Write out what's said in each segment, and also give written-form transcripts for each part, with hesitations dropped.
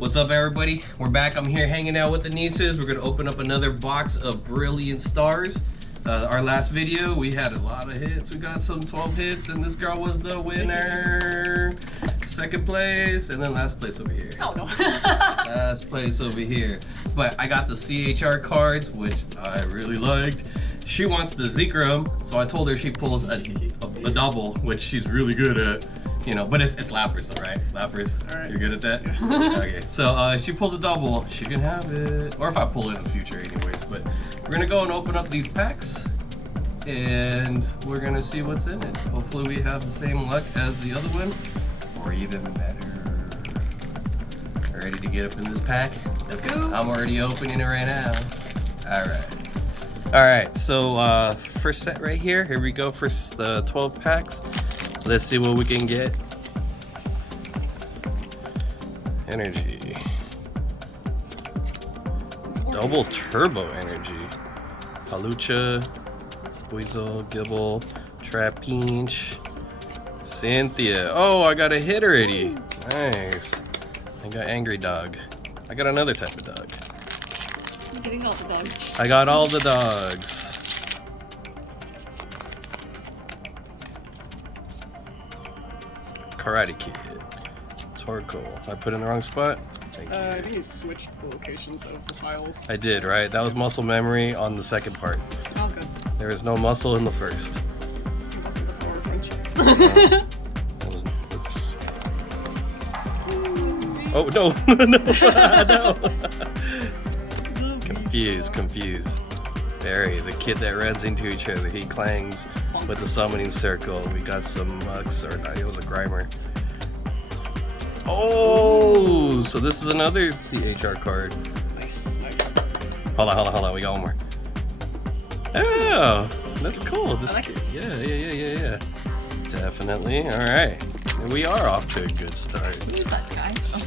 What's up, everybody? We're back. I'm here hanging out with the nieces. We're gonna open up another box of Brilliant Stars. Our last video, we had a lot of hits. We got some 12 hits, and this girl was the winner. Second place, and then last place over here. Oh no. Last place over here. But I got the CHR cards, which I really liked. She wants the Zekrom, so I told her she pulls a double, which she's really good at. You know, but it's Lapras though, right? Lapras, right. You're good at that? Okay, so she pulls a double, she can have it. Or if I pull it in the future anyways. But we're gonna go and open up these packs and we're gonna see what's in it. Hopefully we have the same luck as the other one, or even better. Ready to get up in this pack? Let's go. I'm already opening it right now. Alright, so first set right here. Here we go for the 12 packs. Let's see what we can get. Energy. Double turbo energy. Palucha, Weasel, Gibble, Trapinch, Cynthia. Oh, I got a hit already. Nice. I got Angry Dog. I got another type of dog. I'm getting all the dogs. I got all the dogs. Karate Kid. Torkoal. I put in the wrong spot? Thank you. I think you switched the locations of the files. I did, right? That was muscle memory on the second part. Oh, good. There is no muscle in the first. It wasn't the core friendship. That was, oops. Oh, no. No. Confused. Barry, the kid that runs into each other, he clangs with the summoning circle. We got some Mux, or no, it was a Grimer. Oh, so this is another CHR card. Nice. Hold on, we got one more. Oh, that's cool. That's I like good. it. Yeah. Definitely. All right. We are off to a good start. Who is that guy? Oh.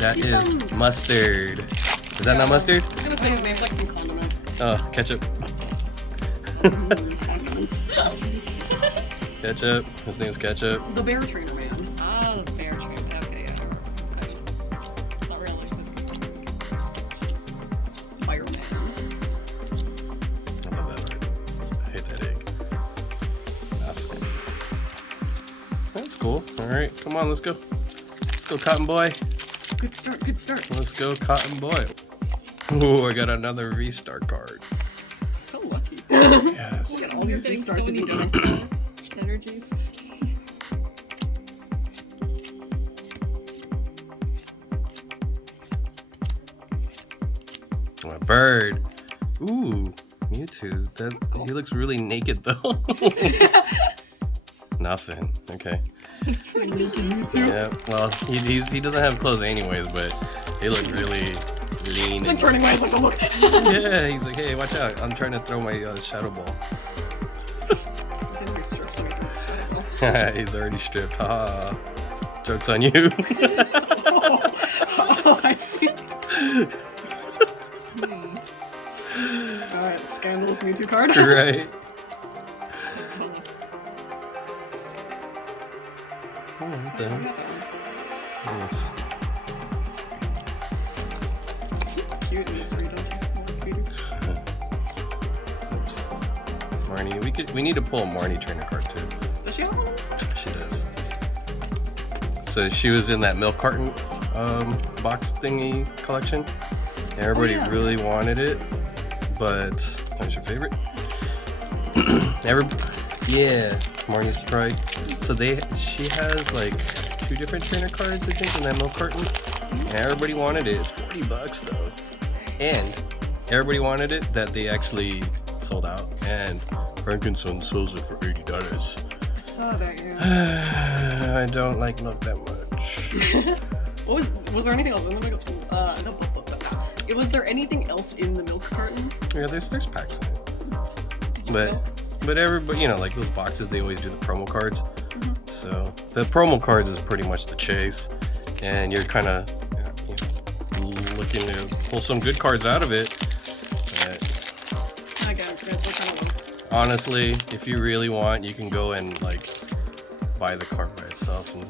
That is Mustard. Is that not Mustard? I was gonna say his name's like some condiment. Oh, Ketchup. Consonants. Ketchup. His name's Ketchup. The bear trainer man. Ah, the bear trains. Okay, yeah. Okay. Not really. Fireman. I love that art. I hate that egg. That's cool. Alright, come on, let's go. Let's go, Cotton Boy. Good start. Let's go, Cotton Boy. Ooh, I got another restart card. So lucky. Yes. Look at all these Getting stars so if you many get them. energies. Oh, a bird. Ooh, Mewtwo. He looks really naked though. Nothing. Okay. It's pretty naked, you too. Yeah. Well, he doesn't have clothes anyways, but he looked really lean. He's like turning away, like, oh look. Yeah, he's like, hey, watch out! I'm trying to throw my shadow ball. Didn't he strip so he throws his shadow ball? He's already stripped. Haha. Joke's on you. Oh, I see. Alright, Scandalous Mewtwo card. Right. That's funny. Oh, what the hell? Nice. It's cute in this read, don't you? Oops. Marnie, we need to pull a Marnie trainer card too. Does she have one of those? She does. So she was in that milk carton box thingy collection. Everybody really wanted it, but that was your favorite. Yeah, Marnie's Sprite. So she has like 2 different trainer cards, I think, in that milk carton. And everybody wanted it. It's $40 though. And everybody wanted it that they actually sold out. And Frankenson sells it for $80. I saw that, yeah. I don't like milk that much. Was there anything else in the milk? Was there anything else in the milk carton? Yeah, there's packs in it. But everybody, you know, like those boxes, they always do the promo cards. So the promo cards is pretty much the chase, and you're kind of looking to pull some good cards out of it. But I get it. It's kind of low. honestly, if you really want, you can go and like buy the card by itself and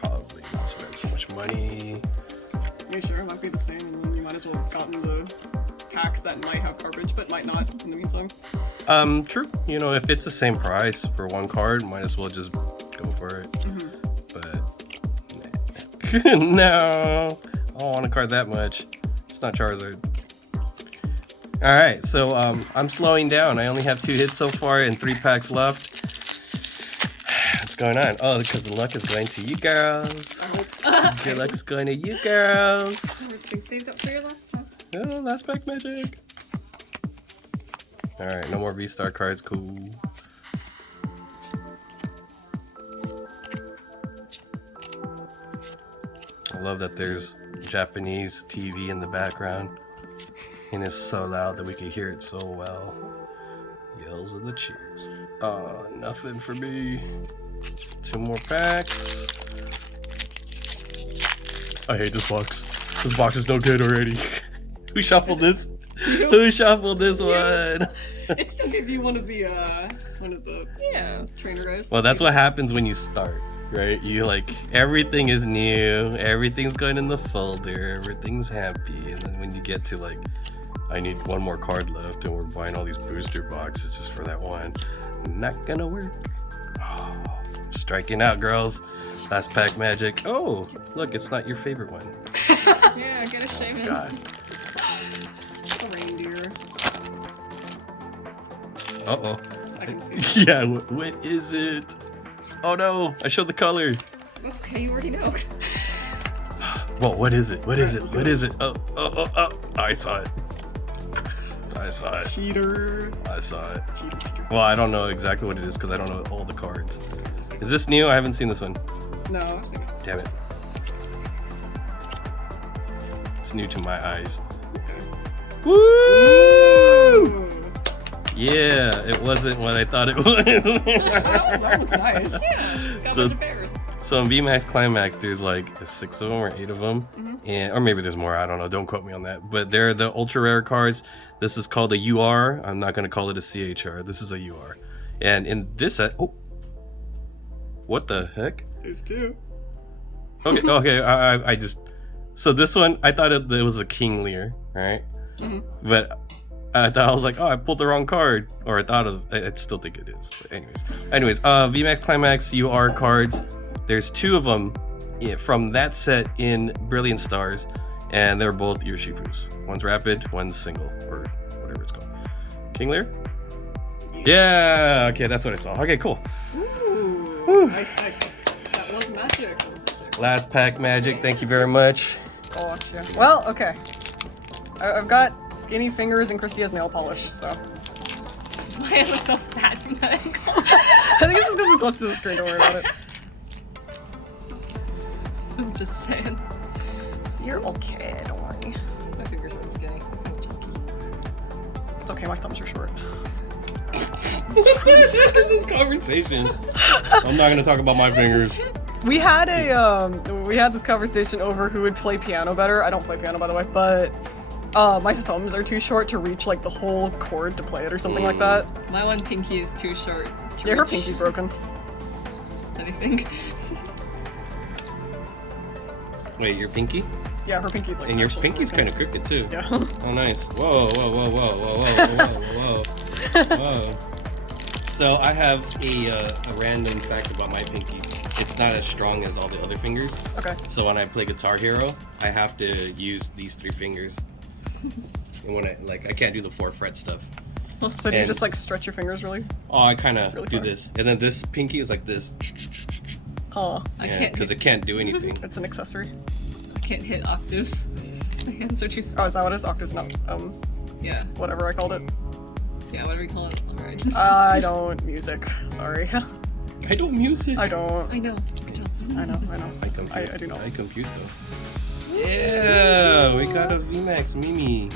probably not spend so much money. Yeah, pretty sure it might be the same, and then you might as well have gotten the packs that might have garbage but might not in the meantime. True. You know, if it's the same price for one card, might as well just go for it. But no, I don't want a card that much. It's not Charizard. All right, so I'm slowing down. I only have 2 hits so far and 3 packs left. What's going on? Oh, because the luck is going to you girls. Your luck is going to you girls. It's being saved up for your last pack. Oh, last pack magic. All right, no more V-Star cards. Cool. I love that there's Japanese TV in the background. And it's so loud that we can hear it so well. Yells of the cheers. Oh, nothing for me. 2 more packs. I hate this box. This box is no good already. Who shuffled this? Who shuffled this one? It still gives you one of the trainer guys. Well, that's what happens when you start, right? You like, everything is new, everything's going in the folder, everything's happy, and then when you get to like, I need 1 more card left, and we're buying all these booster boxes just for that one. Not gonna work. Oh, striking out, girls. Last pack magic. Oh, look, it's not your favorite one. Yeah, get a shame. Oh, God. A reindeer. Uh-oh. I can see. Yeah, what is it? Oh no, I showed the color. That's okay, you already know. Whoa, what is it? What is it? What is it? Oh, I saw it. I saw it. Cheater. I saw it. Cheater. Well, I don't know exactly what it is because I don't know all the cards. Is this new? I haven't seen this one. No, I've seen it. Damn it. It's new to my eyes. Woo! Ooh. Yeah, it wasn't what I thought it was. That looks nice. Yeah, got So- a bunch of bears. So in VMAX Climax, there's like 6 of them or 8 of them, and or maybe there's more. I don't know. Don't quote me on that. But they're the ultra rare cards. This is called a UR. I'm not gonna call it a CHR. This is a UR. And in this set, oh, what the heck? There's 2. Okay. I just, so this one I thought it was a King Lear, right? But I was like, oh, I pulled the wrong card, or I still think it is. But anyways, VMAX Climax UR cards. There's 2 of them from that set in Brilliant Stars, and they're both Urshifus. One's rapid, one's single, or whatever it's called. King Lear? Yeah, okay, that's what I saw. Okay, cool. Ooh, nice. That was magic. Last pack magic, thank you very much. Gotcha. Well, okay. I've got skinny fingers and Christy has nail polish, so. My hand looks so fat from that angle. I think it's just because it's close to the screen, don't worry about it. I'm just saying. You're okay, don't worry. My fingers aren't skinny. They're kind of chunky. It's okay, my thumbs are short. What the heck is this conversation? I'm not gonna talk about my fingers. We had this conversation over who would play piano better. I don't play piano, by the way, but my thumbs are too short to reach like the whole chord to play it or something like that. My one pinky is too short to Yeah, her reach pinky's broken. anything. Wait, your pinky? Yeah, her pinky's like. And your actually pinky's broken. kind of crooked too. Yeah. Oh, nice. Whoa. So I have a random fact about my pinky. It's not as strong as all the other fingers. Okay. So when I play Guitar Hero, I have to use these 3 fingers. And when I can't do the 4 fret stuff. So do you And- just like stretch your fingers really? Oh, I kind of Really do far. this. And then this pinky is like this. Huh. I Yeah, can't because hit, it can't do anything. It's an accessory. I can't hit octaves. My hands are too Oh, small. is that what it is? Octaves, not Yeah. whatever I called it. Yeah, whatever you call it, it's alright. I don't music. Sorry. I don't music. I don't. I know. Good job. I know. I compute. I do not. I compute though. Yeah, we got a VMAX Mimi.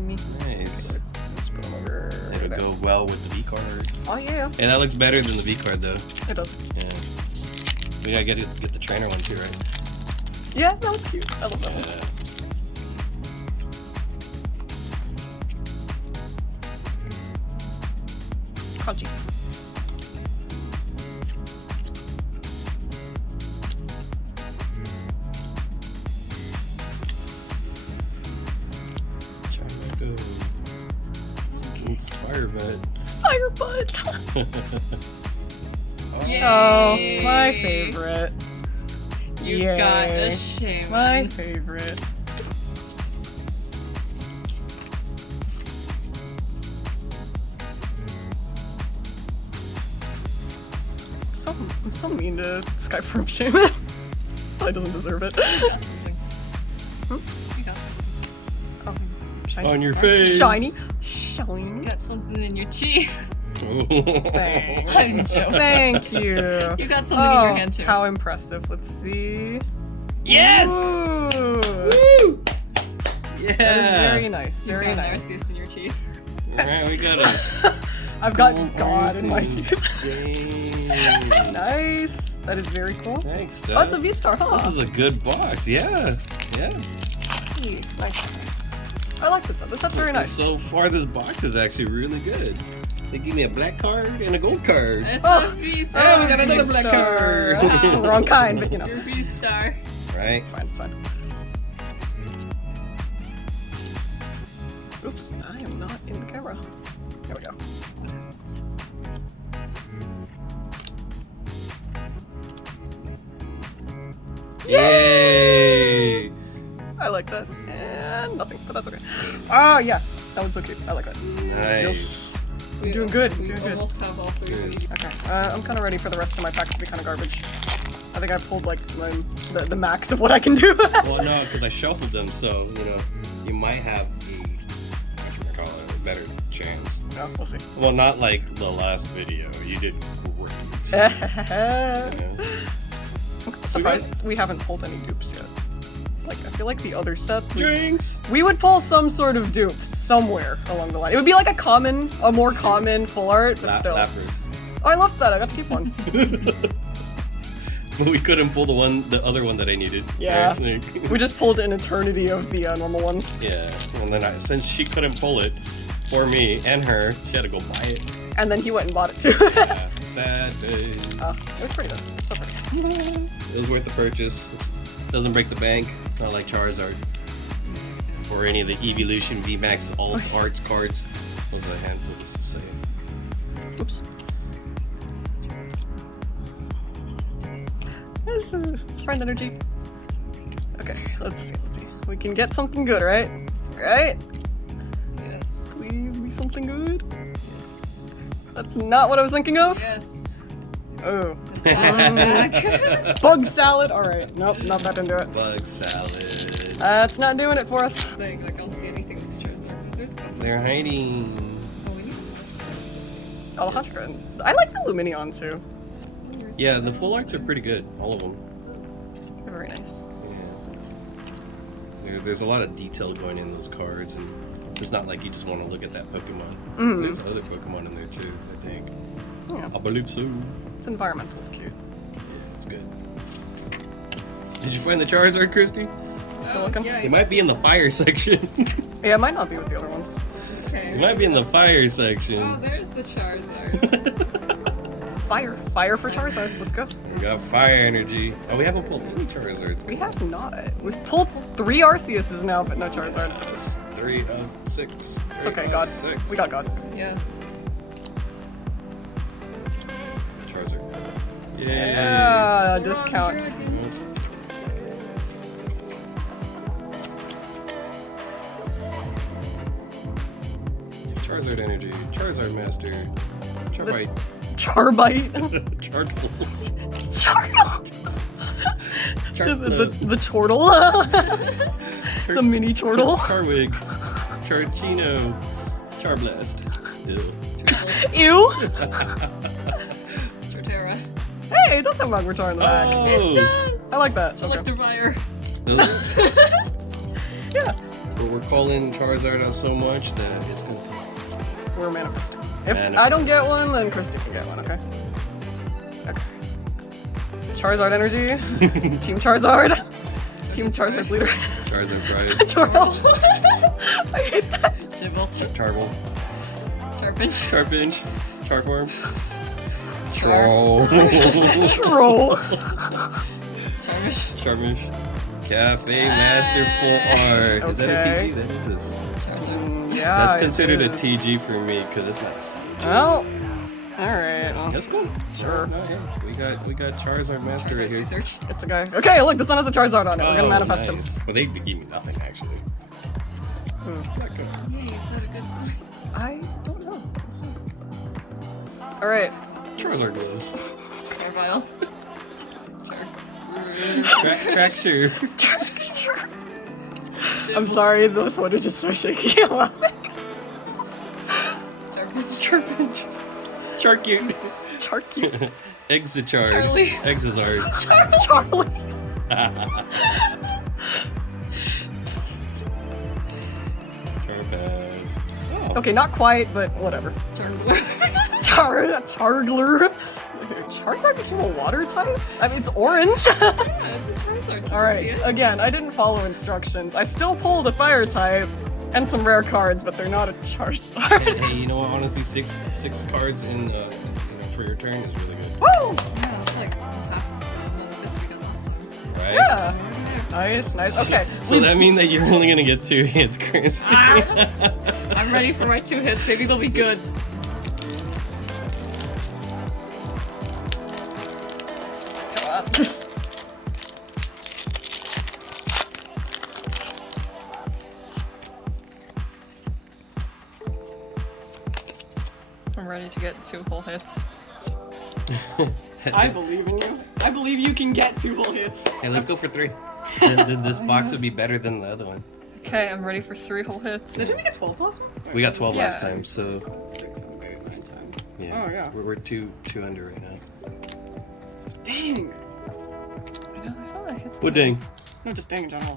Me. Nice. Let's put them over That would there. go well with the V card. Oh yeah. And that looks better than the V card though. It does. Yeah. We gotta get the trainer one too, right? Yeah, no, it's cute. I love that one. Yeah. Crunchy. butt. Fire butt. Yay. Oh, my favorite. You Yay. got a shame. My favorite. I'm so mean to Skyform Shaman. Probably doesn't deserve it. You got something. Hmm? You got something. Something shiny. On your face. Shiny. You Shiny. got something in your teeth. Thanks. I'm joking. Thank you. You got something in your hand too. How impressive. Let's see. Yes! Ooh. Woo! Yeah. That is very nice. You Very got nice. Arceus in your teeth. Alright, we got a I've got gold God in my Arceus teeth. Dang. Nice. That is very cool. Thanks, Oh, it's a Dad. V-Star, huh? This is a good box. Yeah. Yeah. Nice, nice. I like this set. This set's very nice. So far, this box is actually really good. They give me a black card and a gold card. It's Oh. a V-Star. Oh, we got another black card. Wow. Wrong kind, but you know. Your V-Star. Right? It's fine, it's fine. Oops, I am not in the camera. There we go. Yay! I like that. And nothing, but that's okay. Ah, yeah. That one's so cute. I like that. Nice. You're doing good. We You're doing good. almost have all three of these. Okay, I'm kind of ready for the rest of my packs to be kind of garbage. I think I pulled like the max of what I can do. Well, no, because I shuffled them, so you might have a better chance. No, we'll see. Well, not like the last video. You did great. Yeah. I'm surprised we haven't pulled any dupes yet. Like, I feel like the other sets, Drinks. we would pull some sort of dupe somewhere along the line. It would be like a more common full art, but still. Lappers. Oh, I love that. I got to keep one. But we couldn't pull the other one that I needed. Yeah. Right? We just pulled an eternity of the normal ones. Yeah. And then since she couldn't pull it for me and her, she had to go buy it. And then he went and bought it too. Yeah. Sad day. Oh, it was pretty good. It was so pretty. It was worth the purchase. It doesn't break the bank, not like Charizard. Or any of the Evolution VMAX alt arts cards. Those are a handful just to say. Oops. Friend energy. Okay, let's see. We can get something good, right? Right? Yes. Please be something good. That's not what I was thinking of. Yes. Oh. It's back. Bug salad. All right. Nope, not that into it. Bug salad. That's not doing it for us. Like, I don't see anything that's true. There's nothing. They're hiding. Oh, we need Alejandra. I like the Luminion too. Yeah, the full arts are pretty good. All of them. They're very nice. Yeah. There's a lot of detail going in those cards, and it's not like you just want to look at that Pokemon. Mhm. There's other Pokemon in there too, I think. Yeah. I believe so. It's environmental. It's cute. It's good. Did you find the Charizard, Christy? Still looking? Yeah, It might be in the fire section. Yeah, it might not be with the other ones. okay. It might be in the fire section. Oh, there's the Charizard. Fire for Charizard. Let's go. We got fire energy. Oh, we haven't pulled any Charizards. We have not. We've pulled 3 Arceuses now, but no Charizard. That's 3 of 6. It's okay, God. 6. We got God. Yeah. Charizard. Yay. Yeah, We're on discount. Dragon. Charizard energy. Charizard master. Charbite. Charbite. Chartle. Chartle. The chortle. The mini chortle. Charwig. Charchino. Charblast. Ew. Ew. Torterra. Hey, it does have Magnetar in the back. Oh. It does! I like that. Okay. Electivire. Yeah. We're calling Charizard out so much that it's gonna. We're manifesting. If I don't get one, then Christy can get one, okay? Okay. Charizard energy. Team Charizard. Team Charizard leader. Charizard Pride. Chortle. I hate that. Jibble. Charble. Sharpinch. Charpinch. Charform. Char. Troll. Troll. Charmish. Charmish. Cafe Master Full Art. Is that a Okay. TG? That is this. Yeah. That's considered a it is. TG for me because it's not a CG. Well, alright. Well, That's cool. Sure. No, hey, we got Charizard Master right here. Research. it's a guy. Okay, look, this one has a Charizard on it. We're gonna manifest him. nice. Well, they gave me nothing actually. Not good. Yay, is that a good sign? I don't know. Alright. Charizard gloves. Carvile. Sure. Tractor. I'm sorry, the footage is so shaky. I'm laughing. Garbage. Charcute. Charcute. Exachard. Charlie. Exazard. Charlie. Charpaz. Oh. Okay, not quite, but whatever. Chargler. Charizard became a water type? I mean, it's orange. Yeah, it's a Charizard. Did you Alright, see it? again, I didn't follow instructions. I still pulled a fire type and some rare cards, but they're not a Charizard. Hey, you know what? Honestly, six cards in for your turn is really good. Woo! Yeah, it's like half of the bits we got last time. Right? Yeah. Nice, nice. Okay. So that means that you're only gonna get 2 hits, Chris. I'm ready for my 2 hits. Maybe they'll be good. Come on. I'm ready to get 2 whole hits. I believe in you. I believe you can get 2 whole hits. Hey, let's go for 3. This box would be better than the other one. Okay, I'm ready for 3 whole hits. Did we get 12 last one? We got 12 last Yeah. time, so 6, 7, 8, 9, 10. yeah. Oh, yeah. We're two under right now. Dang. I know, there's a lot of hits. What in dang? this. No, just dang in general.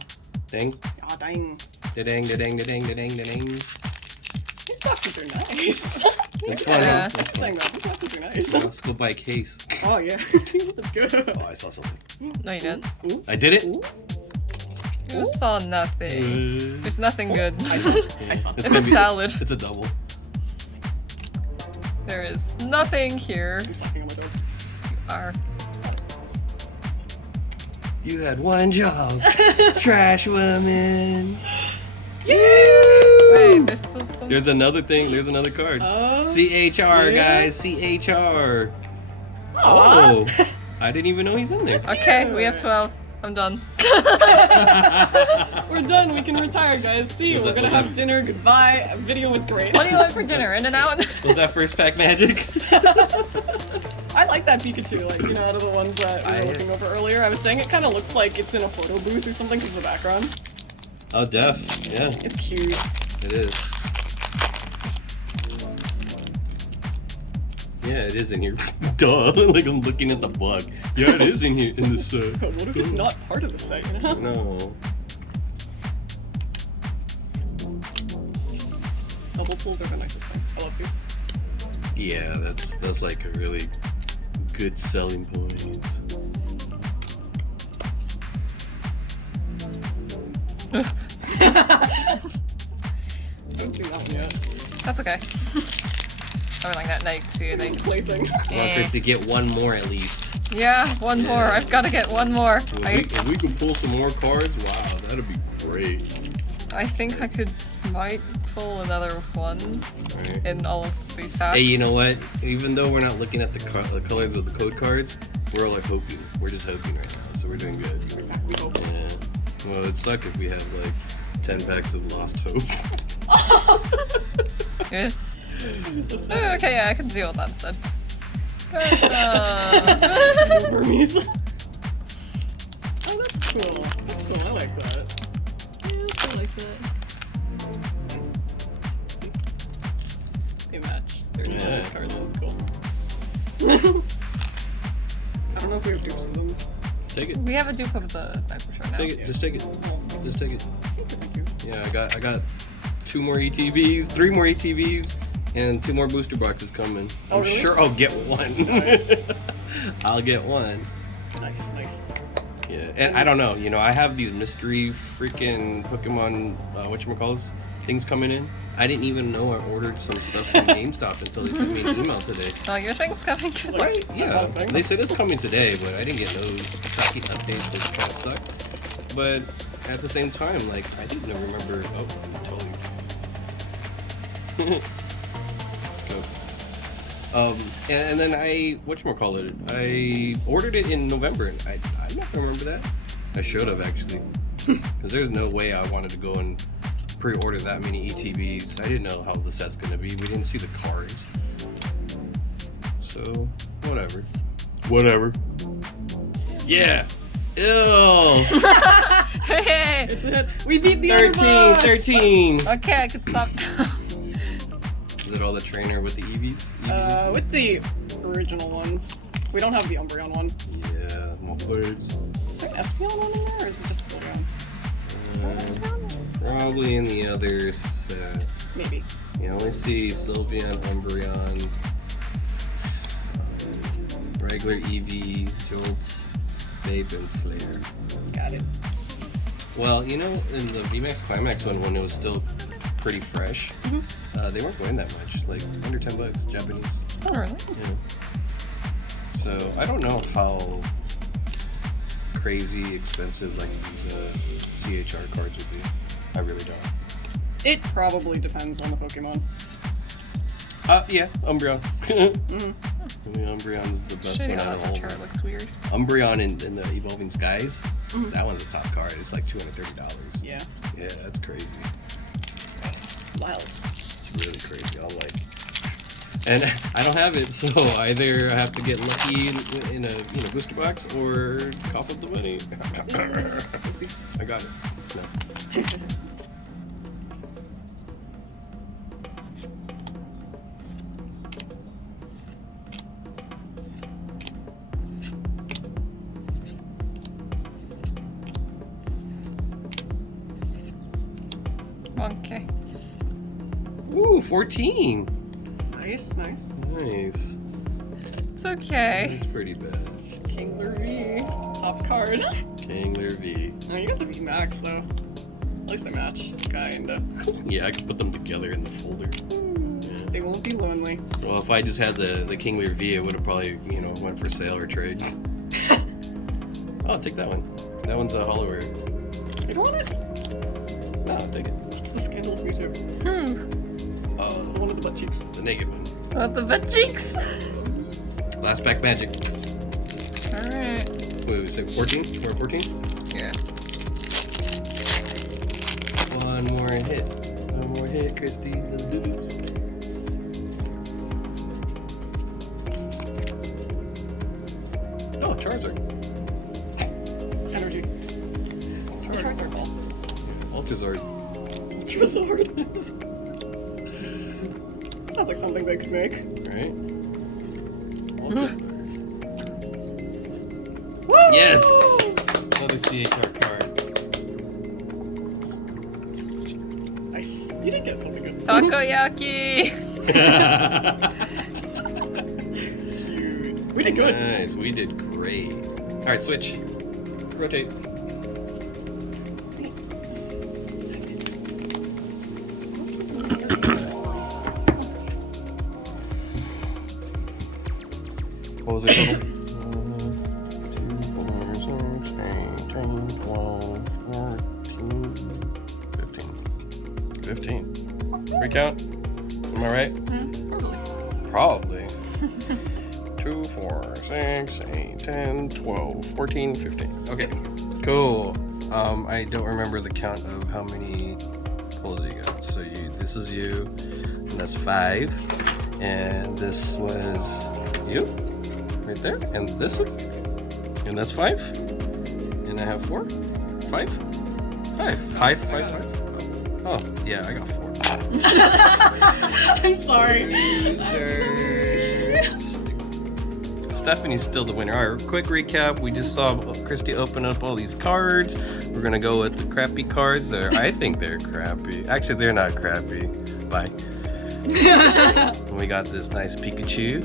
Dang. Ah, dang. Da-dang, da-dang, da-dang, da-dang, da-dang. These boxes are nice. That's Yeah. fun. Yeah. I'm saying that. These boxes are nice. Let's go buy a case. Oh, yeah. That's good. Oh, I saw something. No, you didn't. I did it? You saw nothing. There's nothing good. I saw. It's It's gonna a be- salad. It's a double. There is nothing here. I'm sucking on my dog. You are. You had one job. Trash woman. Wait, there's still some. There's another thing. There's another card. Oh. CHR, yeah. guys. CHR. Oh. I didn't even know he's in there. Okay, we have 12. I'm done. We're done. We can retire, guys. See, Was we're that- gonna was have that- dinner. Goodbye. Video was great. What do you want for dinner? In and out? Was that first pack magic? I like that Pikachu, like, you know, out of the ones that we were looking over earlier. I was saying it kind of looks like it's in a photo booth or something because of the background. Oh, def. Yeah, It's cute. it is. Yeah, it is in here. Duh. Like I'm looking at the bug. Yeah, it is in here in this. What if it's not part of the set, you know? No. Double pulls are the nicest thing. I love these. Yeah, that's like a really good selling point. Don't do that one yet. That's okay. I like that. Now you can see it. Plaything. I want Chris to get one more at least. Yeah, one more. I've got to get one more. If we can pull some more cards, wow, that'd be great. I think I might pull another one Right. in all of these packs. Hey, you know what? Even though we're not looking at the colors of the code cards, we're all like hoping. We're just hoping right now, so we're doing good. We hope. Yeah. Well, it'd suck if we had like 10 packs of Lost Hope. Yeah. I'm so Oh, sad. okay, yeah, I can deal with that instead. Burmese. Oh, that's cool. That's cool. I like that. Yeah, I like that. They match. They're nice cards. That's cool. I don't know if we have dupes of them. Take it. We have a dupe of the Viper Short now. Take it. Just take it. Just take it. Yeah, I got 2 more ETBs, 3 more ETBs, and 2 more booster boxes coming. Oh, I'm really? sure I'll get one. Nice. I'll get one. Nice, nice. Yeah, and I don't know. You know, I have these mystery freaking Pokemon whatchamacallit things coming in. I didn't even know I ordered some stuff from GameStop until they sent me an email today. Oh, your thing's coming. Like, Yeah, that thing? they said it's coming today, but I didn't get those tracking updates, which kind of suck. but at the same time, like, I didn't remember. Oh, I'm totally. Go. And then I ordered it in November, and I don't remember that. I should have actually, because there's no way I wanted to go and pre-order that many ETBs. I didn't know how the set's gonna be. We didn't see the cards, so whatever. Yeah. Ew. Hey! It's it. We beat the other 13, box. 13. Okay, I can stop. Is it all the trainer with the Eevees? With the original ones. We don't have the Umbreon one. Yeah, more birds. Is there an Espeon one in there, or is it just Sylveon? Probably in the other set. Maybe. You only see Sylveon, Umbreon, regular Eevee, Jolts, Babe, and Flare. Got it. Well, you know, in the VMAX Climax one, when it was still pretty fresh, they weren't going that much, like under $10, Japanese. Oh, really? Yeah. So I don't know how crazy expensive like these CHR cards would be. I really don't. It probably depends on the Pokemon. Yeah, Umbreon. I mean, Umbreon's the best Shitty one how out that of all. chart looks weird. Umbreon in the Evolving Skies, that one's a top card. It's like $230. Yeah. Yeah, that's crazy. Wow. It's really crazy. I'm like, and I don't have it, so either I have to get lucky in a booster box or cough up the money. I got it. No. Okay. Ooh, 14. Nice, nice. Nice. It's okay. That's pretty bad. Kingler V. Top card. Kingler V. Oh, you got the V Max though. At least they match. Kinda. Yeah, I can put them together in the folder. They won't be lonely. Well, if I just had the Kingler V, it would have probably, went for sale or trade. Oh, take that one. That one's a hollow rare. You don't want it? No, I'll take it. It's the Scandalous Mewtwo. Oh, One of the butt cheeks. the naked one. With the butt cheeks. Last pack magic. Alright. Wait, we said 14? We're at 14? Yeah. One more hit. One more hit, Christy. Let's do this. Oh, Charizard. Energy. It's the Charizard ball. Ultrazard. Charizard. Sounds like something they could make. Right? Ultrazard. Woo! Yes! Another CHR card. Nice. You did get something good. Takoyaki. Cute. We did good. Nice, we did great. Alright, switch. Rotate. What was it total? 15. Recount? Am I right? Probably. Probably. 2, 4, 6, 8, 10, 12, 14, 15. Okay, cool. I don't remember the count of how many pulls you got. So this is you, and that's 5. And this was you, right there. And this was, and that's 5. And I have 4, 5, 5. Oh, yeah, I got 4. I'm sorry. Loser. Stephanie's still the winner. Alright, quick recap. We just saw Christy open up all these cards. We're gonna go with the crappy cards. I think they're crappy. Actually, they're not crappy. Bye. We got this nice Pikachu.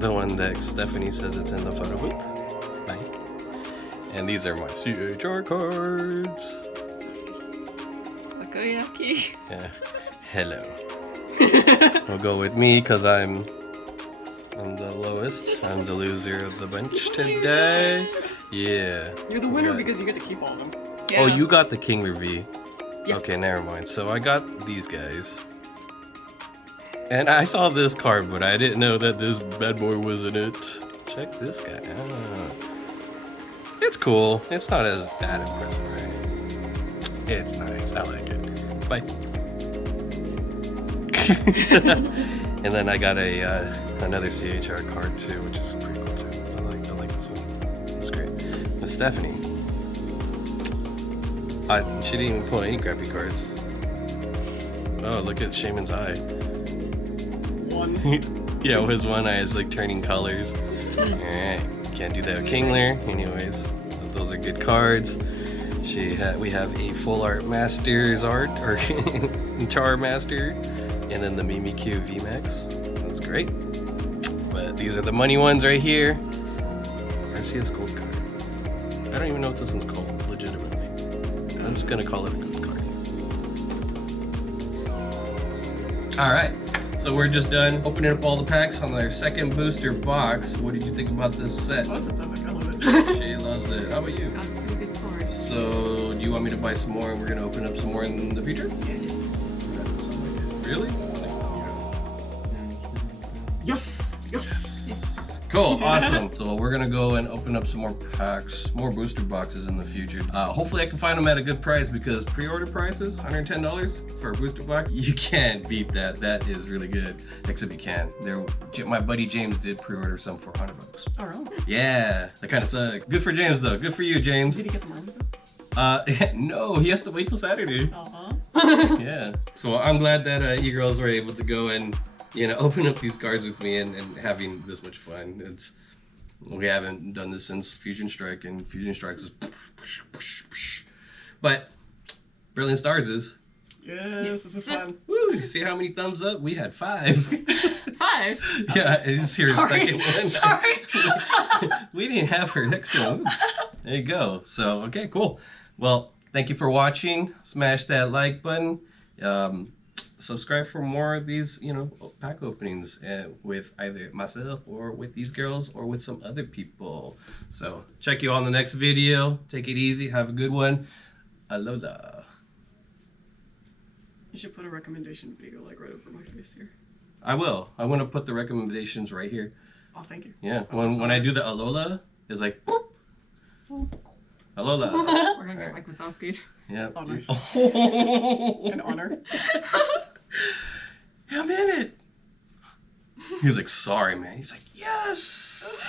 The one that Stephanie says it's in the photo booth. Bye. And these are my CHR cards. Takoyaki. Yeah. Hello. We'll go with me because I'm the lowest. I'm the loser of the bunch today. Yeah. You're the winner Yeah. because you get to keep all of them. Yeah. Oh, you got the Kingler V. Yeah. Okay, never mind. So I got these guys. And I saw this card, but I didn't know that this bad boy was in it. Check this guy out. It's cool. It's not as that impressive, right? It's nice. I like it. Bye. And then I got another CHR card too, which is pretty cool too. I like this one. It's great. But Stephanie, she didn't even pull any crappy cards. Oh, look at Shaman's eye. One. Yeah, his one eye is like turning colors. Alright, can't do that with Kingler. Anyways, those are good cards. We have a full art Master's art, or Char Master, and then the Mimikyu VMAX. That's great. But these are the money ones right here. Arceus gold card. I don't even know what this one's called, legitimately. I'm just gonna call it a gold card. All right. So we're just done opening up all the packs on their second booster box. What did you think about this set? Most of the time, I love it. She loves it. How about you? Got pretty good cards. So, do you want me to buy some more and we're going to open up some more in the future? Really? Yes. Yes. Cool, awesome. So we're gonna go and open up some more packs, more booster boxes in the future. Hopefully I can find them at a good price because pre-order prices, $110 for a booster box. You can't beat that. That is really good. Except you can. My buddy James did pre-order some for $100. Oh, really? Yeah, that kind of sucks. Good for James though. Good for you, James. Did he get them early? No, he has to wait till Saturday. Uh-huh. Yeah. So I'm glad that you girls were able to go and open up these cards with me and having this much fun. We haven't done this since Fusion Strike, and Fusion Strikes is but Brilliant Stars is. Yes, this is fun. Woo, you see how many thumbs up? We had 5. 5. Yeah, it's here Sorry. second one. Sorry. We didn't have her next one. There you go. So, okay, cool. Well, thank you for watching. Smash that like button. Subscribe for more of these, pack openings with either myself or with these girls or with some other people. So check you all in the next video. Take it easy. Have a good one. Alola. You should put a recommendation video like right over my face here. I will. I want to put the recommendations right here. Oh, thank you. Yeah. When I do the Alola, it's like boop. Alola. We're gonna get like Wazowski. Yeah. Oh, nice. Oh. An honor. I'm in it. He was like, sorry, man. He's like, yes.